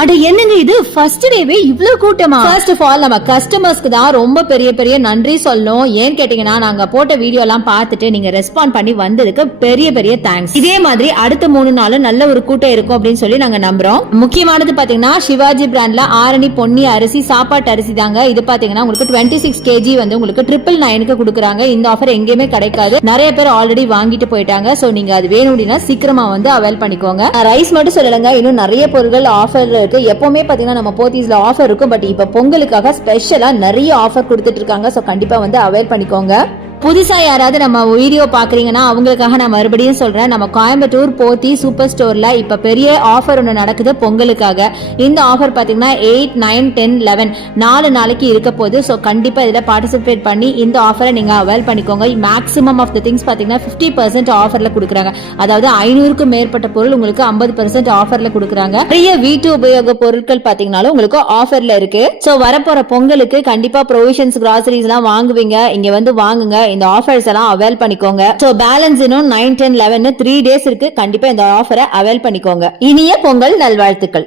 அட என்னங்க இது ஃபர்ஸ்ட் டேவே இவ்ளோ கூட்டமா? ஃபர்ஸ்ட் ஆஃப் ஆல் நம்ம கஸ்டமர்ஸ்க்கு தான் ரொம்ப பெரிய பெரிய நன்றி சொல்லணும். ஏன் கேட்டீங்கன்னா நாங்க போட்ட வீடியோ எல்லாம் பார்த்துட்டு நீங்க ரெஸ்பாண்ட் பண்ணி வந்ததுக்கு பெரிய பெரிய தேங்க்ஸ். இதே மாதிரி அடுத்த 3 நாளும் நல்ல ஒரு கூட்டம் இருக்கும் அப்படின்னு சொல்லி நாங்க நம்புறோம். முக்கியமானது பாத்தீங்கன்னா சிவாஜி பிராண்ட்ல ஆரணி பொன்னி அரிசி சாப்பாட்டு அரிசி தாங்க. இது பாத்தீங்கன்னா உங்களுக்கு 26 kg வந்து உங்களுக்கு 999 கொடுக்குறாங்க. இந்த ஆஃபர் எங்கேயுமே கிடைக்காது. நிறைய பேர் ஆல்ரெடி வாங்கிட்டு போயிட்டாங்க. சோ நீங்க அது வேணும் அப்படின்னா சீக்கிரமா வந்து அவைல் பண்ணிக்கோங்க. ரைஸ் மட்டும் சொல்லலங்க, இன்னும் நிறைய பொருட்கள் ஆஃபர்ல இருக்கு. எப்பவுமே பாத்தீங்கன்னா நம்ம போத்தீஸ்ல ஆஃபர் இருக்கும். பட் இப்ப பொங்கலுக்காக ஸ்பெஷலா நிறைய ஆஃபர் கொடுத்துட்டு இருக்காங்க. சோ கண்டிப்பா வந்து அவைல் பண்ணிக்கோங்க. புதுசா யாராவது நம்ம வீடியோ பாக்குறீங்கன்னா அவங்களுக்காக நான் மறுபடியும் சொல்றேன், நம்ம கோயம்புத்தூர் போத்தி சூப்பர் ஸ்டோர்ல இப்ப பெரிய ஆஃபர் ஒன்று நடக்குது பொங்கலுக்காக. இந்த ஆஃபர் பாத்தீங்கன்னா 8, 9, 10, 11 4 நாளைக்கு இருக்க போது. ஸோ கண்டிப்பா இதுல பார்ட்டிசிபேட் பண்ணி இந்த ஆஃபரை நீங்க அவைல் பண்ணிக்கோங்க. மேக்ஸிமம் ஆஃப் த திங்ஸ் பாத்தீங்கன்னா 50% ஆஃபர்ல கொடுக்குறாங்க. அதாவது 500க்கும் மேற்பட்ட பொருள் உங்களுக்கு 50% ஆஃபர்ல கொடுக்குறாங்க. நிறைய வீட்டு உபயோக பொருட்கள் பாத்தீங்கன்னாலும் உங்களுக்கு ஆஃபர்ல இருக்கு. ஸோ வரப்போற பொங்கலுக்கு கண்டிப்பா ப்ரொவிஷன்ஸ் கிராசரிஸ் எல்லாம் வாங்குவீங்க, இங்க வந்து வாங்குங்க. இந்த ஆஃபர்ஸ் எல்லாம் அவைல் பண்ணிக்கோங்க. சோ பேலன்ஸ் இன்னும் 9, 10, 11 3 டேஸ் இருக்கு. கண்டிப்பா இந்த ஆஃபரை அவைல் பண்ணிக்கோங்க. இனிய பொங்கல் நல்வாழ்த்துக்கள்.